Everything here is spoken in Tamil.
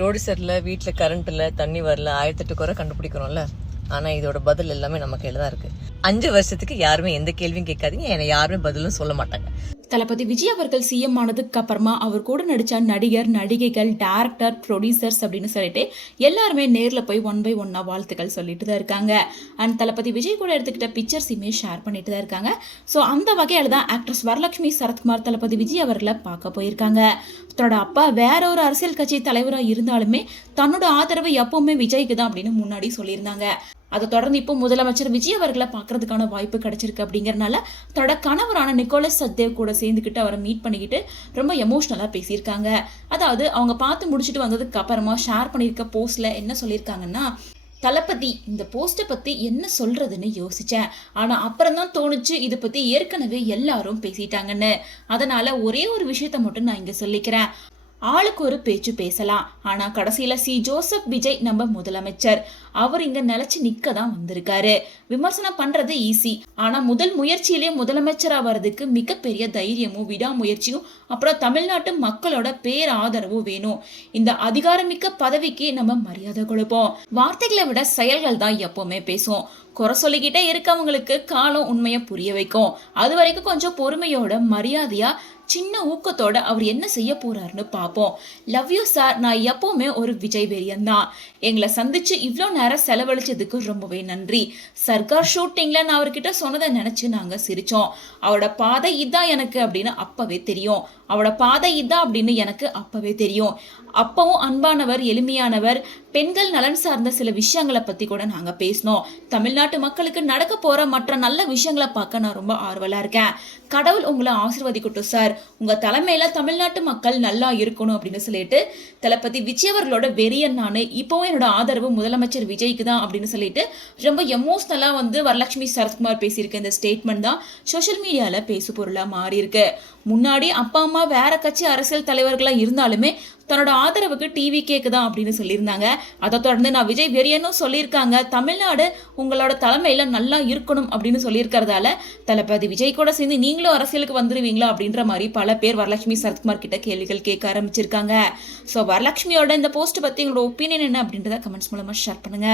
ரோடு சைடில் வீட்டில் கரண்ட் இல்லை, தண்ணி வரல, 1008 குறை கண்டுபிடிக்கிறோம்ல. ஆனால் இதோட பதில் எல்லாமே நம்ம கையில் தான் இருக்குது. 5 வருஷத்துக்கு யாருமே எந்த கேள்வியும் கேட்காதீங்க, என்னை யாருமே பதிலும் சொல்ல மாட்டாங்க. தளபதி விஜய் அவர்கள் சிஎம் ஆனதுக்கு அப்புறமா அவர் கூட நடிச்ச நடிகர், நடிகைகள், டைரக்டர், ப்ரொடியூசர்ஸ் அப்படின்னு சொல்லிட்டு எல்லாருமே நேர்ல போய் 1 by 1 வாழ்த்துக்கள் சொல்லிட்டு தான் இருக்காங்க. அண்ட் தளபதி விஜய் கூட எடுத்துக்கிட்ட பிக்சர்ஸையுமே ஷேர் பண்ணிட்டு தான் இருக்காங்க. ஸோ அந்த வகையில தான் ஆக்ட்ரஸ் வரலட்சுமி சரத்குமார் தளபதி விஜய் அவர்களை பார்க்க போயிருக்காங்க. தன்னோட அப்பா வேற ஒரு அரசியல் கட்சி தலைவராக இருந்தாலுமே தன்னோட ஆதரவு எப்பவுமே விஜய்க்கு தான் அப்படின்னு முன்னாடி சொல்லியிருந்தாங்க. அதை தொடர்ந்து இப்போ முதலமைச்சர் விஜய் அவர்களை பார்க்கறதுக்கான வாய்ப்பு கிடைச்சிருக்கு. அப்படிங்கறதுனால தன்னோட கணவரான நிக்கோலஸ் சத்தேவ் கூட சேர்ந்துக்கிட்டு அவரை மீட் பண்ணிக்கிட்டு ரொம்ப எமோஷ்னலாக பேசியிருக்காங்க. அதாவது அவங்க பார்த்து முடிச்சுட்டு வந்ததுக்கு அப்புறமா ஷேர் பண்ணியிருக்க போஸ்ட்ல என்ன சொல்லியிருக்காங்கன்னா, தளபதி இந்த போஸ்ட்டை பற்றி என்ன சொல்கிறதுன்னு யோசித்தேன். ஆனால் அப்புறம் தான் தோணுச்சு இதை பற்றி ஏற்கனவே எல்லாரும் பேசிட்டாங்கன்னு. அதனால் ஒரே ஒரு விஷயத்த மட்டும் நான் இங்கே சொல்லிக்கிறேன். ஆளுக்கு ஒரு பேச்சு பேசலாம், ஆனா கடைசியில ஜோசப் விஜய் நம்ம முதலமைச்சர், அவர் இங்க நிலைச்சு நிக்க தான் வந்திருக்காரு. விமர்சனம் பண்றது ஈஸி, ஆனா முதல் முயற்சியிலே முதலமைச்சரா வர்றதுக்கு மிகப்பெரிய தைரியமும் விடாமுயற்சியும் அப்புறம் தமிழ்நாட்டு மக்களோட பேர் ஆதரவும் வேணும். இந்த அதிகாரமிக்க பதவிக்கு நம்ம மரியாதை கொடுப்போம். வார்த்தைகளை விட செயல்கள் தான் எப்பவுமே பேசும். குறை சொல்லிக்கிட்டே இருக்கவங்களுக்கு காலம் உண்மையை புரிய வைக்கும். அது வரைக்கும் கொஞ்சம் பொறுமையோட மரியாதையா சின்ன ஊக்கத்தோட அவர் என்ன செய்ய போறாருன்னு பார்ப்போம். Love you sir. நான் எப்பவுமே ஒரு விஜய் வெறியன் தான். எங்களை சந்திச்சு இவ்வளோ நேரம் செலவழிச்சதுக்கு ரொம்பவே நன்றி. சர்க்கார் ஷூட்டிங்ல நான் அவர்கிட்ட சொன்னதை நினைச்சு நாங்க சிரிச்சோம். அவரோட பாதை இதான் எனக்கு அப்படின்னு அப்பவே தெரியும். அவரோட பாதை இதான் அப்படின்னு எனக்கு அப்பவே தெரியும். அப்பவும் அன்பானவர், எளிமையானவர், பெண்கள் நலன் சார்ந்த சில விஷயங்களை பத்தி கூட நாங்க பேசினோம். தமிழ்நாட்டு மக்களுக்கு நடக்க போற மற்ற நல்ல விஷயங்களை பார்க்க நான் ரொம்ப ஆர்வலா இருக்கேன். கடவுள் உங்களை ஆசீர்வதிக்கட்டும் சார். உங்க தலைமையில தமிழ்நாட்டு மக்கள் நல்லா இருக்கணும் அப்படின்னு சொல்லிட்டு தளபதி விஜய் அவர்களோட வெறியன் நானு, இப்பவும் என்னோட ஆதரவு முதலமைச்சர் விஜய்க்கு தான் அப்படின்னு சொல்லிட்டு ரொம்ப எமோஷனலா வரலட்சுமி சரத்குமார் பேசியிருக்க இந்த ஸ்டேட்மெண்ட் தான் சோஷியல் மீடியால பேசு பொருளா மாறி இருக்கு. முன்னாடி அப்பா அம்மா வேற கட்சி அரசியல் தலைவர்களா இருந்தாலுமே தன்னோட ஆதரவுக்கு டிவி கேக்குதான் அப்படின்னு சொல்லியிருந்தாங்க. அதை தொடர்ந்து நான் விஜய் வெறியனும் சொல்லியிருக்காங்க. தமிழ்நாடு உங்களோட தலைமையில நல்லா இருக்கணும் அப்படின்னு சொல்லியிருக்கிறதால தளபதி விஜய் கூட சேர்ந்து நீங்களும் அரசியலுக்கு வந்துருவீங்களா அப்படின்ற மாதிரி பல பேர் வரலட்சுமி சரத்குமார் கிட்ட கேள்விகள் கேட்க ஆரம்பிச்சிருக்காங்க. ஸோ வரலட்சுமியோட இந்த போஸ்ட் பத்தி உங்களோட ஒப்பீனியன் என்ன அப்படின்றத கமெண்ட்ஸ் மூலமா ஷேர் பண்ணுங்க.